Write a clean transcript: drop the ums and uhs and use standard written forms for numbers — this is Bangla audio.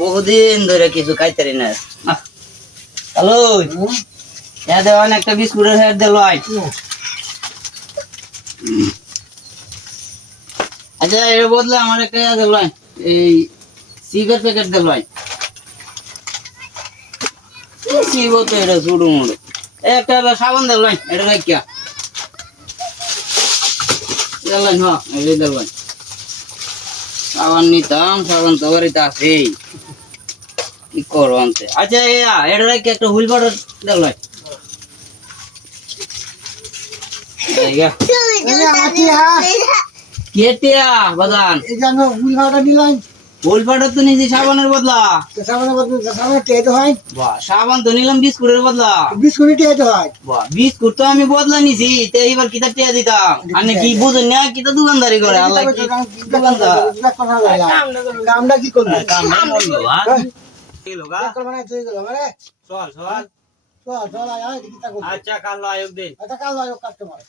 বহুদিন ধরে কিছু খাইতারি না। হ্যালো, দেওয়ান একটা বিস্কুটের হেড দিল। আচ্ছা, এর বদলে আমার একটা দিল, এই সিপের প্যাকেট দিল। সিপ তো এটা চুড়ু মুড়ু। একটা সাবান দিল, এটা রাখিয়া দিলেন। হ্যাঁ, এই দিলেন সাবান নিতাম, সাবান তো বাড়িতে আছেই, কি করবো আনতে। আচ্ছা, এটা রাখি একটা হুইল পাউডার দিলেন। কেটিয়া বাদান এই যে আমি হুইল পাউডার নিলাম। হুইল পাউডার তো নিয়েছি সাবানের বদলা। সাবানের বদলে সাবানের টেটো হয়। বাহ, সাবান তো নিলাম বিস্কুটের বদলা। বিস্কুট টেটো হয়। বাহ, বিস্কুট তো আমি বদলা নিছি, তো এইবার কিতা টিয়া দিতাম। আপনি কি বুঝেন না, কিতা দোকানদারি করে? আল্লাহ কি দোকানদার, কামটা কি করবে? কামটা করলো। কি লোগা মানে তুই গেল মানে চল চল। চল চল আয় দেখি তা করব। আচ্ছা, কাল আয়োগ দিন। আচ্ছা কাল আয় কাস্টমার।